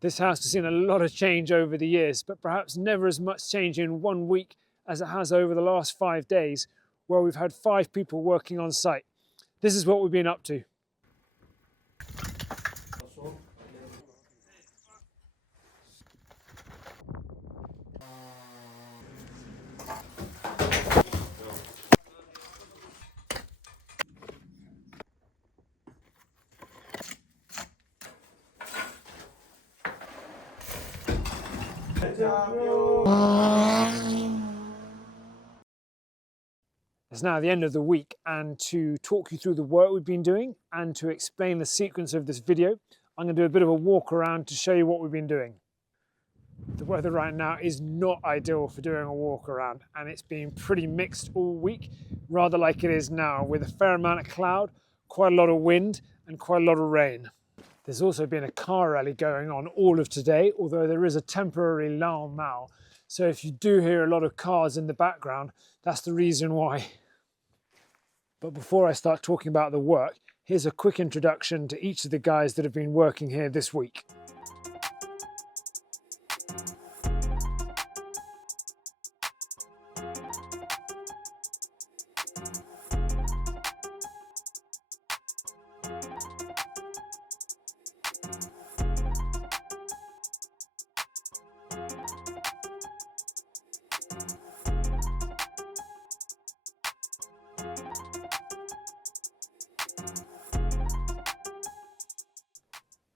This house has seen a lot of change over the years, but perhaps never as much change in 1 week as it has over the last 5 days, where we've had 5 people working on site. This is what we've been up to. It's now the end of the week, and to talk you through the work we've been doing and to explain the sequence of this video, I'm going to do a bit of a walk around to show you what we've been doing. The weather right now is not ideal for doing a walk around, and it's been pretty mixed all week, rather like it is now, with a fair amount of cloud, quite a lot of wind and quite a lot of rain. There's also been a car rally going on all of today, although there is a temporary lull. So if you do hear a lot of cars in the background, that's the reason why. But before I start talking about the work, here's a quick introduction to each of the guys that have been working here this week.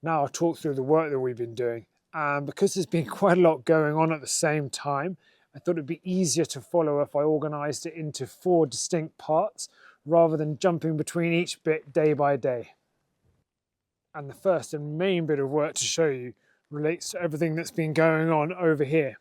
Now I'll talk through the work that we've been doing. And because there's been quite a lot going on at the same time, I thought it'd be easier to follow if I organised it into 4 distinct parts rather than jumping between each bit day by day. And the first and main bit of work to show you relates to everything that's been going on over here.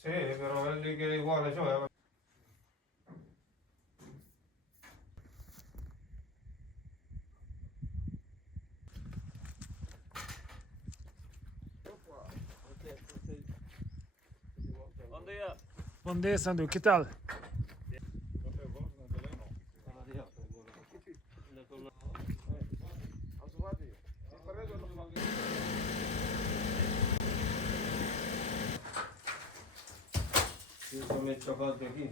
Sì, però quelli che vuole cioè. Bom dia, Sandu, que tal? Io metto caldo qui.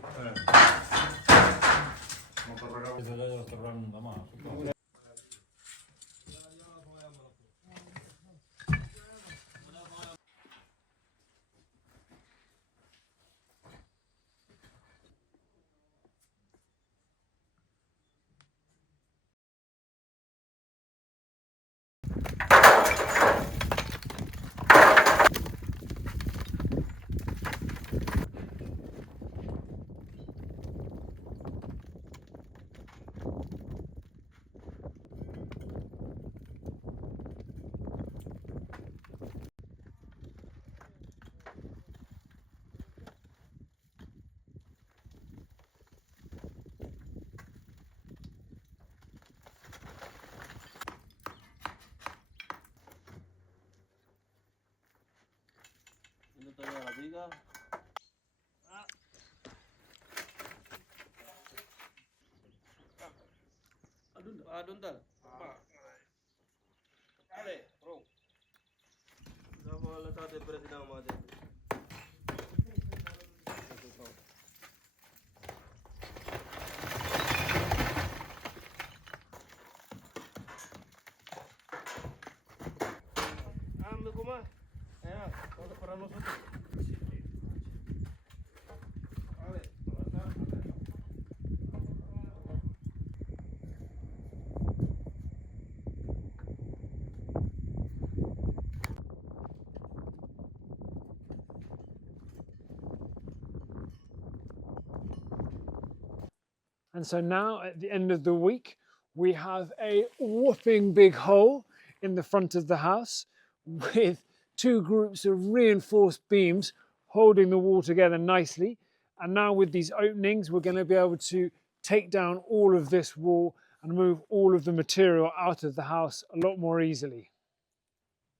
And so now at the end of the week, we have a whopping big hole in the front of the house with two groups of reinforced beams holding the wall together nicely. And now with these openings, we're going to be able to take down all of this wall and move all of the material out of the house a lot more easily.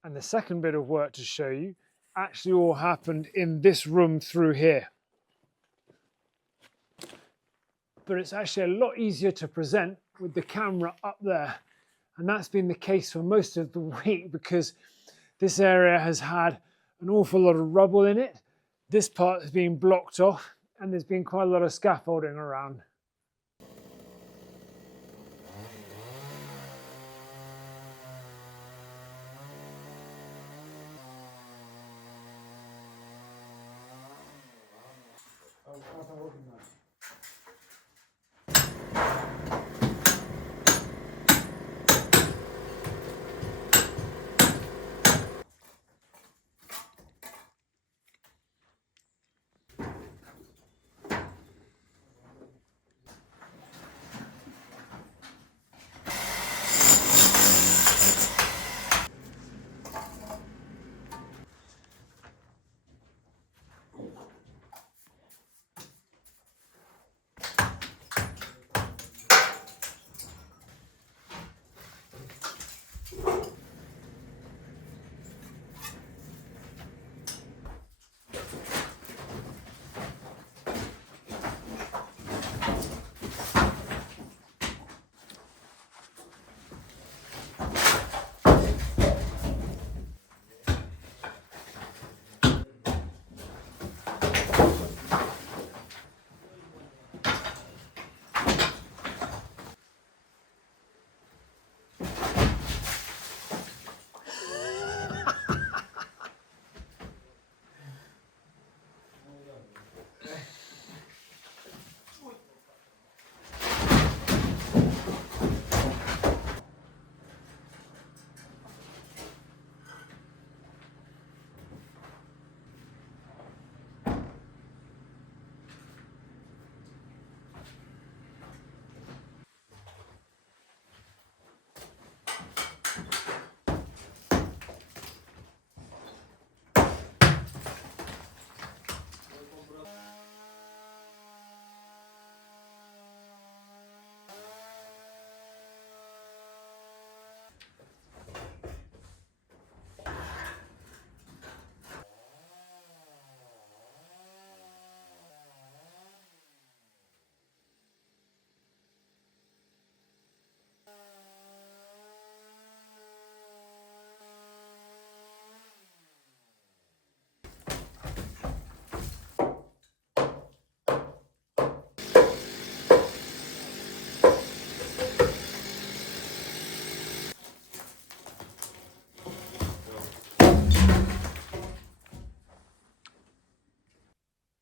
And the second bit of work to show you actually all happened in this room through here. But it's actually a lot easier to present with the camera up there. And that's been the case for most of the week because this area has had an awful lot of rubble in it. This part has been blocked off and there's been quite a lot of scaffolding around.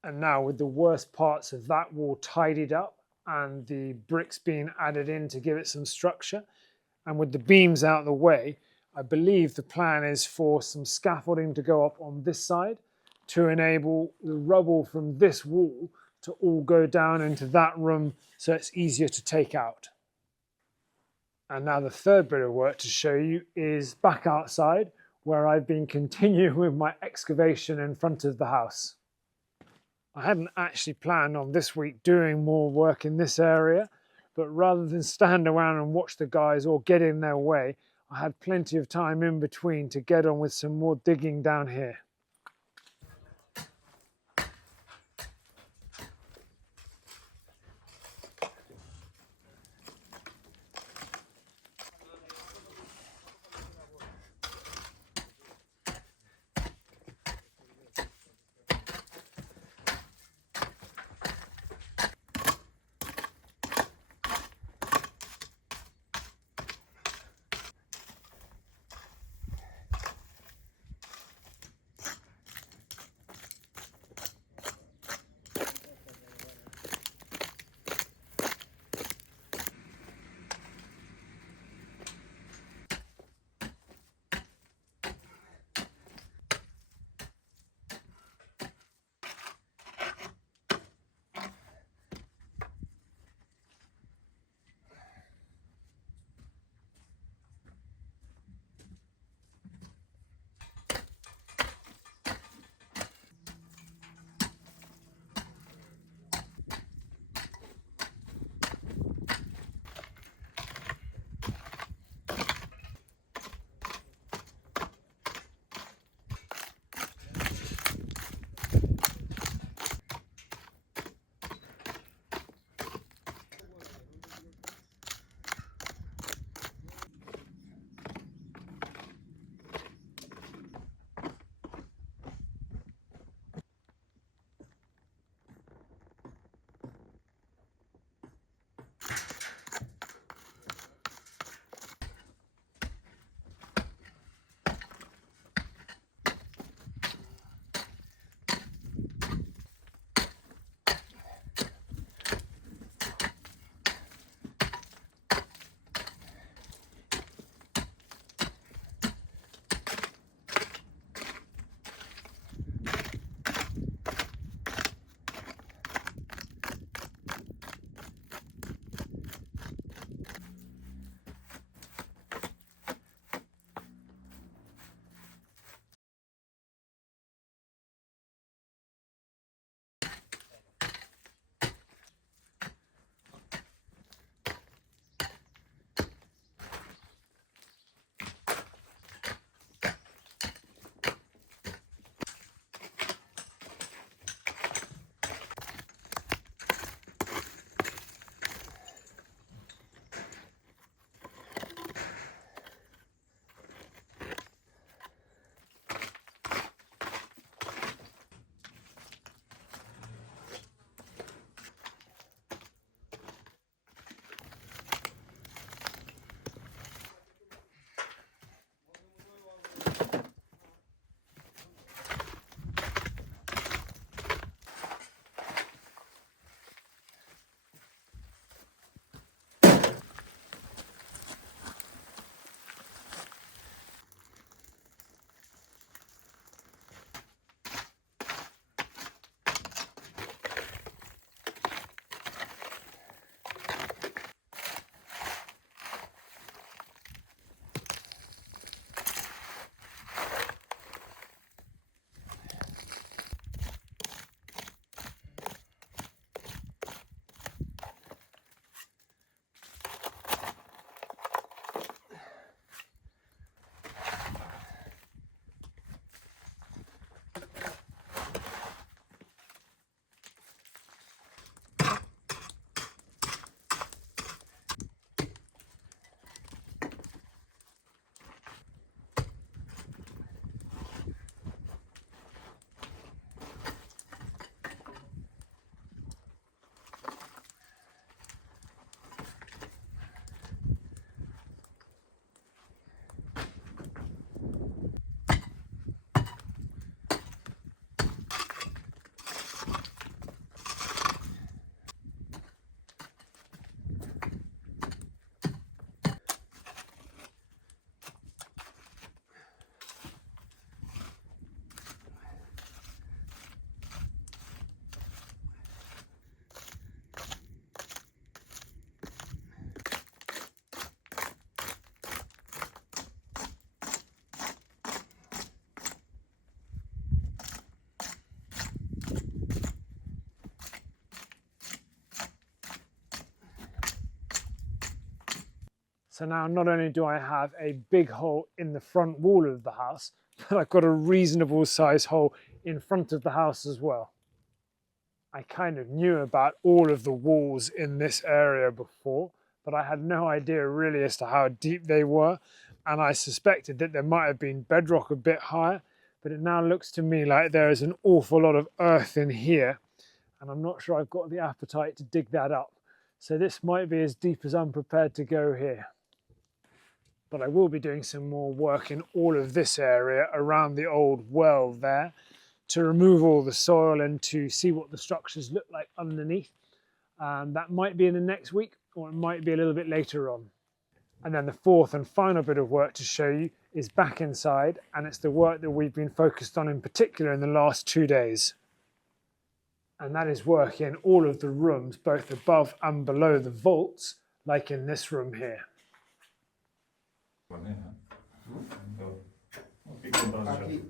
And now with the worst parts of that wall tidied up and the bricks being added in to give it some structure, and with the beams out of the way, I believe the plan is for some scaffolding to go up on this side to enable the rubble from this wall to all go down into that room so it's easier to take out. And now the third bit of work to show you is back outside where I've been continuing with my excavation in front of the house. I hadn't actually planned on this week doing more work in this area, but rather than stand around and watch the guys or get in their way, I had plenty of time in between to get on with some more digging down here. So now not only do I have a big hole in the front wall of the house, but I've got a reasonable size hole in front of the house as well. I kind of knew about all of the walls in this area before, but I had no idea really as to how deep they were. And I suspected that there might have been bedrock a bit higher, but it now looks to me like there is an awful lot of earth in here. And I'm not sure I've got the appetite to dig that up. So this might be as deep as I'm prepared to go here. But I will be doing some more work in all of this area around the old well there to remove all the soil and to see what the structures look like underneath. That might be in the next week, or it might be a little bit later on. And then the fourth and final bit of work to show you is back inside, and it's the work that we've been focused on in particular in the last 2 days. And that is work in all of the rooms, both above and below the vaults, like in this room here.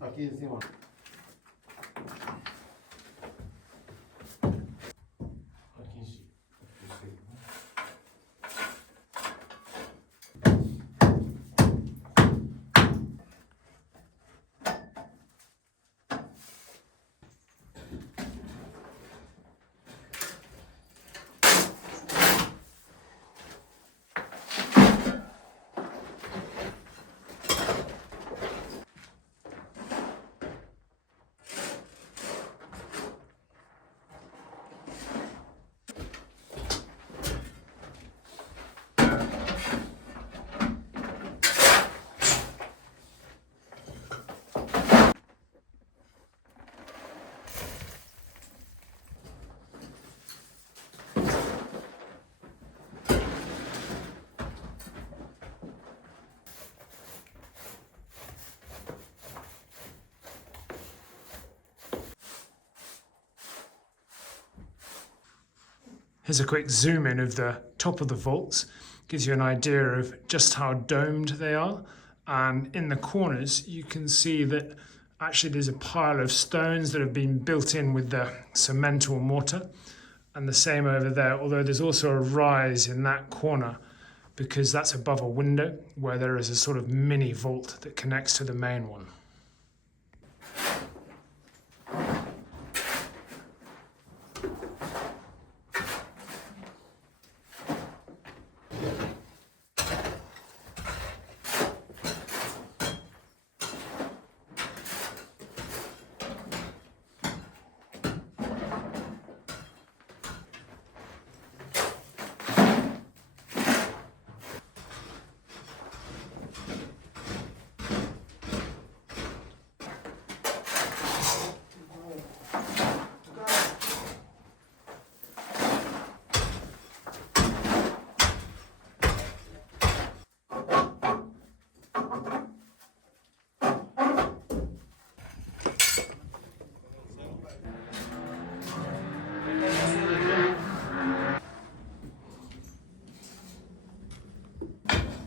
Aquí encima. Here's a quick zoom in of the top of the vaults. Gives you an idea of just how domed they are. And in the corners, you can see that actually there's a pile of stones that have been built in with the cement or mortar. And the same over there, although there's also a rise in that corner because that's above a window where there is a sort of mini vault that connects to the main one.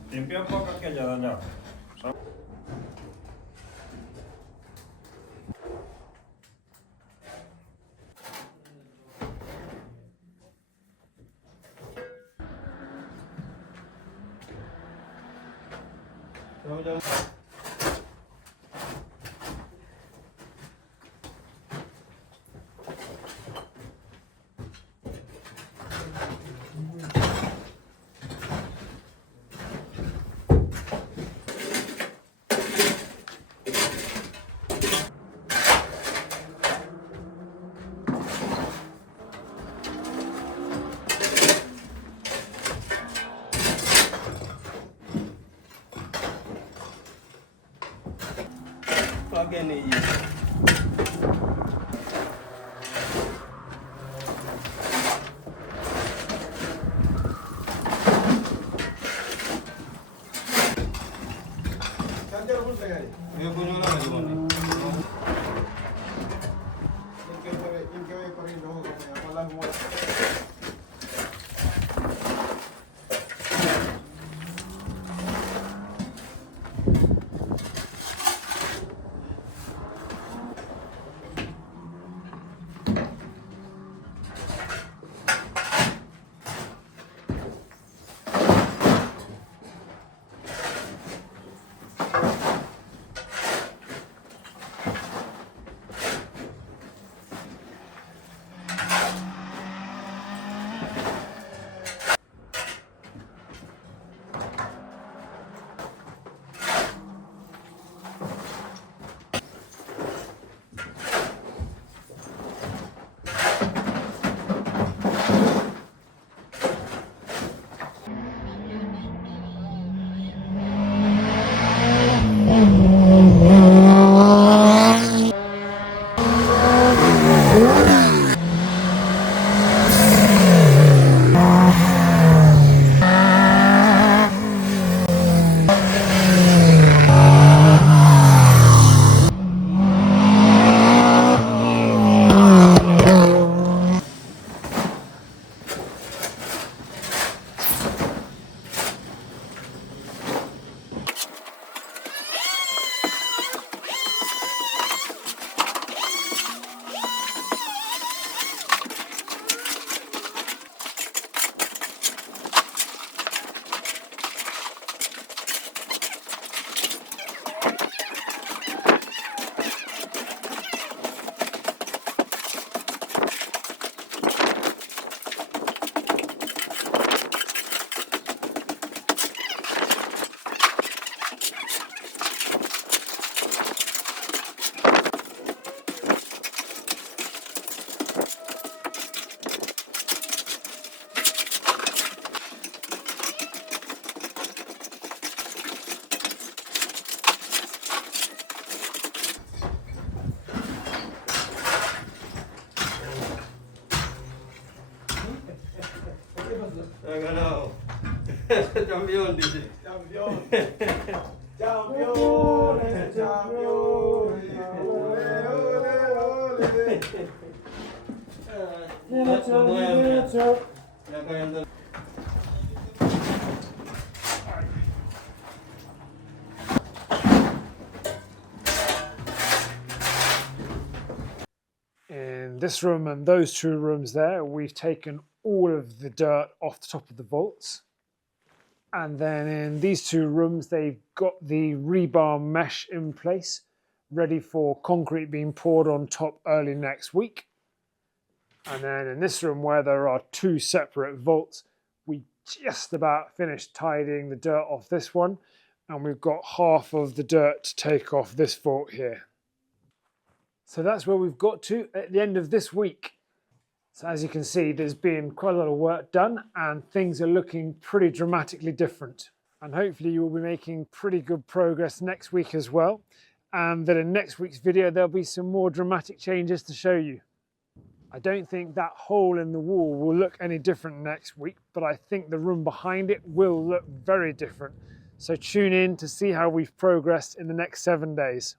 Limpia un poco que haya dañado. Again, Eccolo. Campione dici. Campione. Campione, campione. Ole, ole, ole. In this room and those two rooms there, we've taken all of the dirt off the top of the vaults. And then in these two rooms, they've got the rebar mesh in place, ready for concrete being poured on top early next week. And then in this room where there are two separate vaults, we just about finished tidying the dirt off this one, and we've got half of the dirt to take off this vault here. So that's where we've got to at the end of this week. So as you can see, there's been quite a lot of work done and things are looking pretty dramatically different. And hopefully you will be making pretty good progress next week as well. And that in next week's video, there'll be some more dramatic changes to show you. I don't think that hole in the wall will look any different next week, but I think the room behind it will look very different. So tune in to see how we've progressed in the next 7 days.